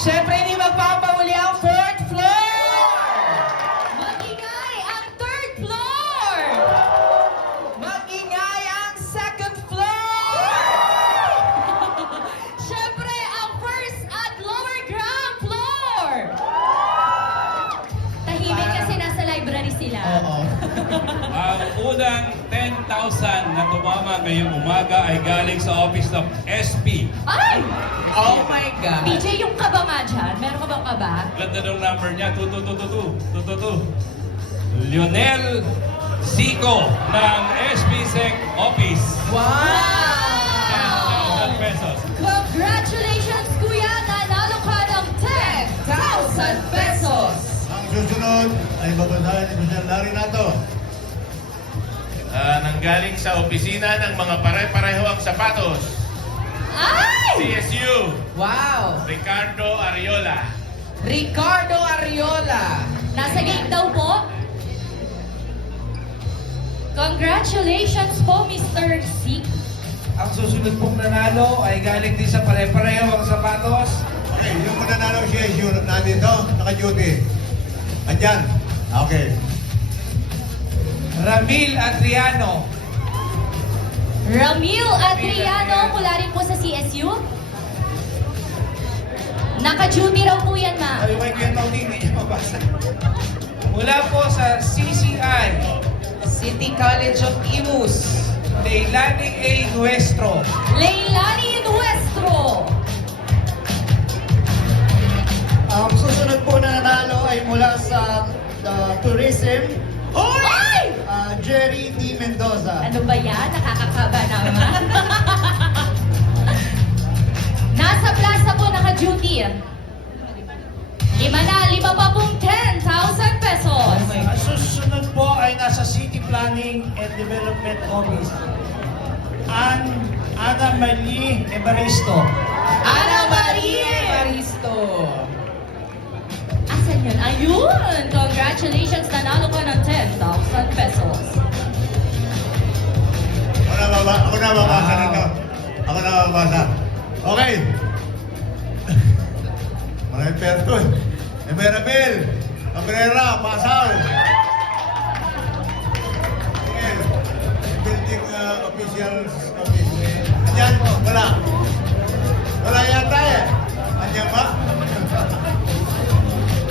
Siyempre, hindi magpapahuli ang 4th floor! Magingay ang 3rd floor! Magingay ang 2nd floor! Siyempre, ang 1st at lower ground floor! Tahimik kasi nasa library sila. Oo. Ang unang 10,000 na tumama ngayong umaga ay galing sa office ng SP. Ay! Oh my God! PJ, yung kaba nga dyan. Meron ka bang kaba? Ganda ng number niya, 2222. Lionel Zico ng SPSEC Office. Wow! 10,000 pesos. Congratulations, Kuya! Nanalo ka ng 10,000 pesos! Ang susunod ay babasahin ni Mr. Larry Nato. Nanggaling sa opisina ng mga pare-pareho ang sapatos. Ay! CSU, Wow! Ricardo Ariola. Ricardo Ariola! Nasa gate daw po. Congratulations po, Mr. C. Ang susunod pong nanalo ay galing din sa pare-pareho ang sapatos. Okay, yung mananalo siya nandito, naka-duty. Andyan. Okay. Ramil Adriano. Ramil Adriano, mula rin po sa CSU. Naka-duty raw po yan, ma. Ay, may kaya hindi niya mabasa. Mula po sa CCI, City College of Imus. Leilani A. Nuestro. Leilani Nuestro. Ang susunod po na nanalo ay mula sa tourism, Ay! Jerry D. Mendoza. Ano ba yan? Nakakakaba naman. Nasa plaza po naka-duty. Lima pa pong 10,000 pesos. Ang susunod po ay nasa City Planning and Development Office. Ana Marie Evaristo. Ana Marie Evaristo. Asan yun? Ayun! Congratulations! Nanalo ka ng 10,000 pesos. Ako na babasa nito. Ako na babasa. Okay. Maraming perto eh. Emerabel, Cabrera, Pasaw. Okay. Building officials office. Andyan, wala. Wala yata eh. Andyan ba?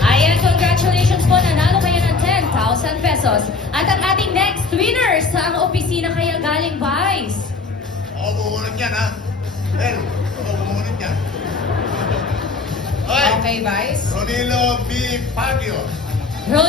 Ayan, congratulations po. Nanalo kayo ng 10,000 pesos. At ang ating next winner sa ang opisina kaya galing Vice. Ako bumunod yan ha. Ben, ako bumunod yan. Okay. Okay, Vice? Ronilo B. Pagio. Ron